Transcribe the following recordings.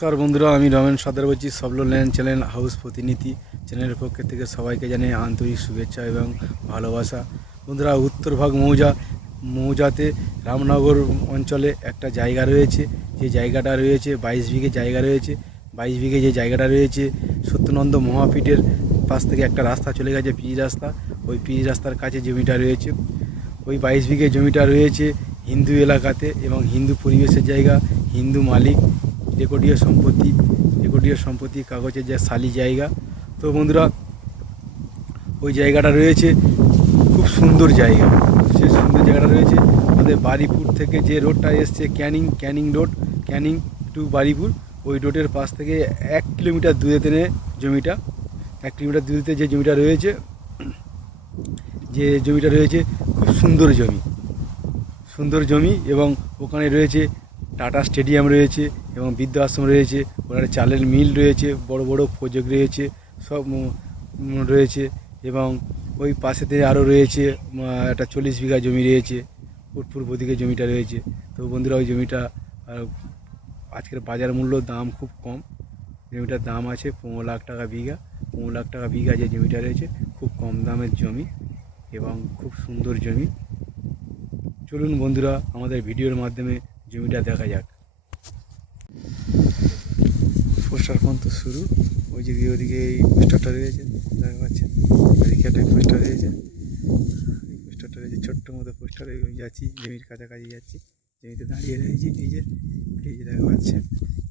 নমস্কার বন্ধুরা, আমি রমেন সর্দার বলছি, সবলো ল্যান্ড চ্যানেল, হাউস প্রতিনিধি চ্যানেলের পক্ষ থেকে সবাইকে জানিয়ে আন্তরিক শুভেচ্ছা এবং ভালোবাসা। বন্ধুরা উত্তরভাগ মৌজা, মৌজাতে রামনগর অঞ্চলে একটা জায়গা রয়েছে, যে জায়গাটা রয়েছে, বাইশ বিঘে জায়গা রয়েছে, বাইশ বিঘে যে জায়গাটা রয়েছে, সত্যনন্দ মহাপীঠের পাশ থেকে একটা রাস্তা চলে গেছে পিচ রাস্তা। ওই পিচ রাস্তার কাছে জমিটা রয়েছে। ওই বাইশ বিঘে জমিটা রয়েছে হিন্দু এলাকাতে এবং হিন্দু পরিবেশের জায়গা, হিন্দু মালিক রেকর্ডীয় সম্পত্তি রেকর্ডীয় সম্পত্তি কাগজের যে সালি জায়গা। তো বন্ধুরা, ওই জায়গাটা রয়েছে, খুব সুন্দর জায়গা। সে সুন্দর জায়গাটা রয়েছে, আমাদের বারিপুর থেকে যে রোডটা এসছে, ক্যানিং ক্যানিং রোড, ক্যানিং টু বারিপুর ওই রোডের পাশ থেকে এক কিলোমিটার দূরেতে নে জমিটা। এক কিলোমিটার দূরেতে যে জমিটা রয়েছে, যে জমিটা রয়েছে, খুব সুন্দর জমি। সুন্দর জমি এবং ওখানে রয়েছে টাটা স্টেডিয়াম রয়েছে এবং বৃদ্ধাশ্রম রয়েছে ওখানে চালের মিল রয়েছে, বড় বড় প্রজেক্ট রয়েছে, সব রয়েছে এবং ওই পাশেতে আরও রয়েছে একটা চল্লিশ বিঘা জমি রয়েছে পূর্ব দিকে জমিটা রয়েছে। তো বন্ধুরা, ওই জমিটা আজকের বাজার মূল্য দাম খুব কম। জমিটার দাম আছে পনেরো লাখ টাকা বিঘা। পনেরো লাখ টাকা বিঘা যে জমিটা রয়েছে, খুব কম দামের জমি এবং খুব সুন্দর জমি। চলুন বন্ধুরা, আমাদের ভিডিওর মাধ্যমে জমিটা দেখা যাক। পোস্টার পর্যন্ত শুরু। ওই যে ওদিকে এই পোস্টারটা রয়েছে দেখা পাচ্ছেন? ওইদিকে একটা পোস্টার রয়েছে। এই পোস্টারটা রয়েছে ছোট্ট মতো পোস্টার। ওই যাচ্ছি, জমির কাছাকাছি যাচ্ছি। জমিতে দাঁড়িয়ে রয়েছি, এই যে এই যে দেখা পাচ্ছেন?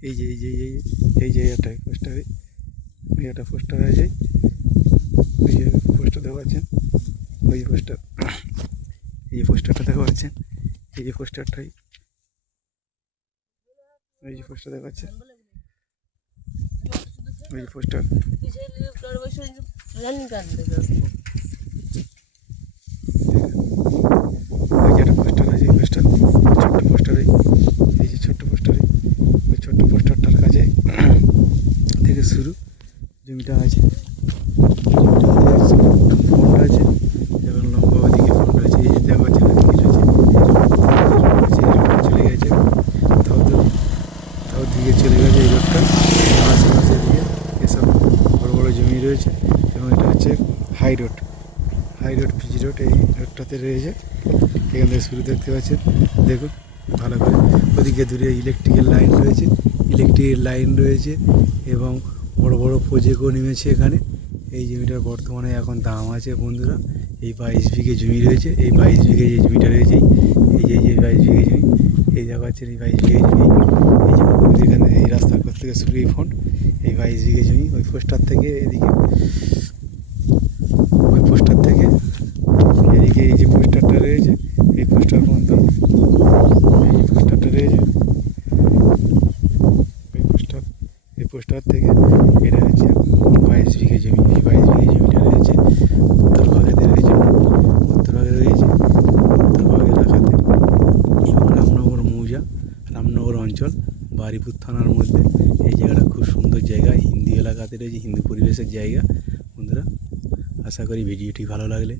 এই যে এই যে এই যে এই যে একটা পোস্টার ওই একটা পোস্টার আছে ওই যে পোস্টার দেখা পাচ্ছেন? ওই পোস্টার, এই যে পোস্টারটা দেখা পাচ্ছেন? এই যে পোস্টারটাই এই যে পোস্টার দেখাচ্ছে। এই যে পোস্টার। পোস্টার আছে পোস্টার ছোট্ট পোস্টারে এই ছোট্ট পোস্টারে ওই ছোট্ট পোস্টারটার কাছে থেকে শুরু জমিটা আছে। জমিটা আছে। রয়েছে এবং এটা হচ্ছে high road. High road PG road, এই রোডটাতে রয়েছে। এখান থেকে শুরু দেখতে পাচ্ছেন। দেখুন, ভালো করে। ওদিকে দূরে ইলেকট্রিকের লাইন রয়েছে। ইলেকট্রিকের লাইন রয়েছে এবং বড় বড় প্রজেক্টও নেমেছে এখানে। এই জমিটার বর্তমানে এখন দাম আছে বন্ধুরা, এই বাইশ বিঘে জমি রয়েছে। এই বাইশ বিঘে যে জমিটা রয়েছে, এই যে, এই বাইশ বিঘে জমি, এই দেখা পাচ্ছেন এই বাইশ বিঘে জমি। এই যে, এখানে এই রাস্তার থেকে শুরু এই ফোন বাইশ বিঘে জমি ওই পোস্টার থেকে এদিকে। ওই পোস্টার থেকে। এদিকে, এই যে পোস্টারটা রয়েছে, এই পোস্টার পর্যন্ত এই যে পোস্টারটা রয়েছে। এই পোস্টার এই পোস্টার থেকে এটা হচ্ছে বাইশ বিঘে জমি। এই বাইশ বিঘে জমিটা রয়েছে উত্তর ভাগেতে রয়েছে উত্তর ভাগে রয়েছে উত্তর ভাগের এলাকাতে রামনগর মৌজা রামনগর অঞ্চল বারিপুর থানার মধ্যে। এই জায়গাটা খুব সুন্দর জায়গা। হিন্দি এলাকাতে রয়েছে হিন্দু পরিবেশের জায়গা। বন্ধুরা, আশা করি ভিডিওটি ভালো লাগলে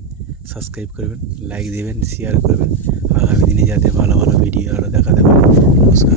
সাবস্ক্রাইব করবেন লাইক দেবেন শেয়ার করবেন। আগামী দিনে যাতে ভালো ভালো ভিডিও আরও দেখাতে পারি। নমস্কার।